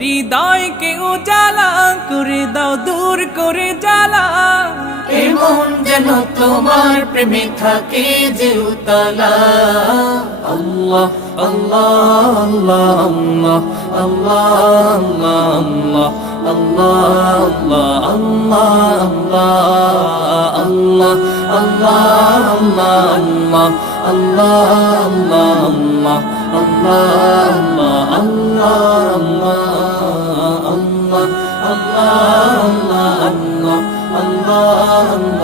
হৃদয়কে উজালা করে দাও, দূর করে জ্বালা। এমন যেন তোমার প্রেমে থাকে যে উতলা। আল্লাহ আল্লাহ আল্লাহ আল্লাহ আল্লাহ আল্লাহ আল্লাহ আল্লাহ আল্লাহ আল্লাহ আল্লাহ আল্লাহ আল্লাহ আল্লাহ আল্লাহ আল্লাহ আল্লাহ আল্লাহ আল্লাহ